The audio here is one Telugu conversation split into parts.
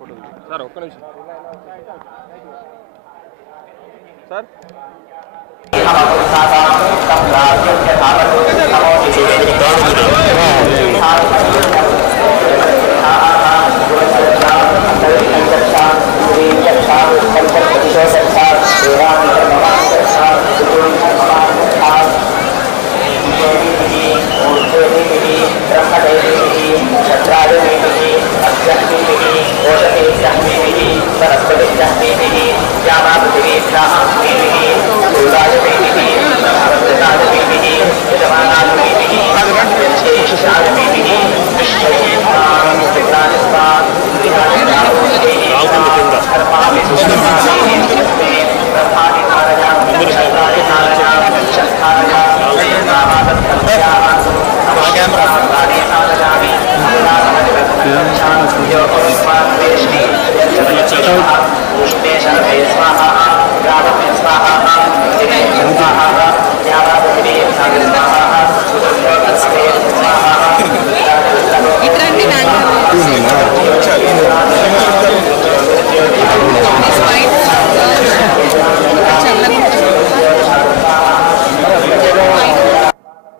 ఫోటో సార్ ఒక్క నిమిషం సార్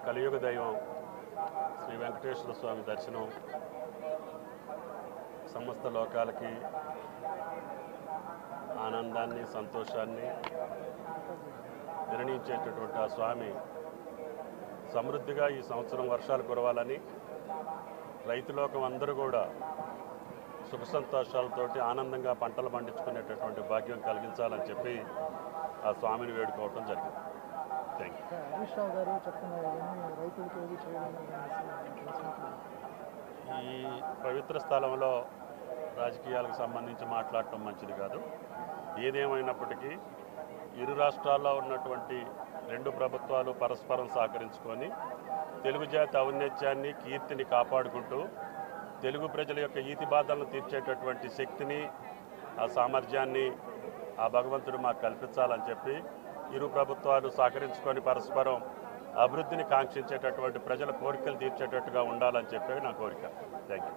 కలియుగ దైవం శ్రీ వెంకటేశ్వర స్వామి దర్శనం సమస్త లోకాలకి ఆనందాన్ని సంతోషాన్ని నిర్ణయించేటటువంటి ఆ స్వామి సమృద్ధిగా ఈ సంవత్సరం వర్షాలు కురవాలని రైతులోకం అందరూ కూడా సుఖ సంతోషాలతోటి ఆనందంగా పంటలు పండించుకునేటటువంటి భాగ్యం కలిగించాలని చెప్పి ఆ స్వామిని వేడుకోవటం జరిగింది. Thank you. ఈ పవిత్ర స్థలంలో రాజకీయాలకు సంబంధించి మాట్లాడటం మంచిది కాదు. ఏదేమైనప్పటికీ ఇరు రాష్ట్రాల్లో ఉన్నటువంటి రెండు ప్రభుత్వాలు పరస్పరం సహకరించుకొని తెలుగు జాతి ఔన్నత్యాన్ని కీర్తిని కాపాడుకుంటూ తెలుగు ప్రజల యొక్క ఈతి బాధలను తీర్చేటటువంటి శక్తిని ఆ సామర్థ్యాన్ని ఆ భగవంతుడు మాకు కల్పించాలని చెప్పి ఇరు ప్రభుత్వాలు సహకరించుకొని పరస్పరం అభివృద్ధిని కాంక్షించేటటువంటి ప్రజల కోరికలు తీర్చేటట్టుగా ఉండాలని చెప్పి నా కోరిక. Thank you.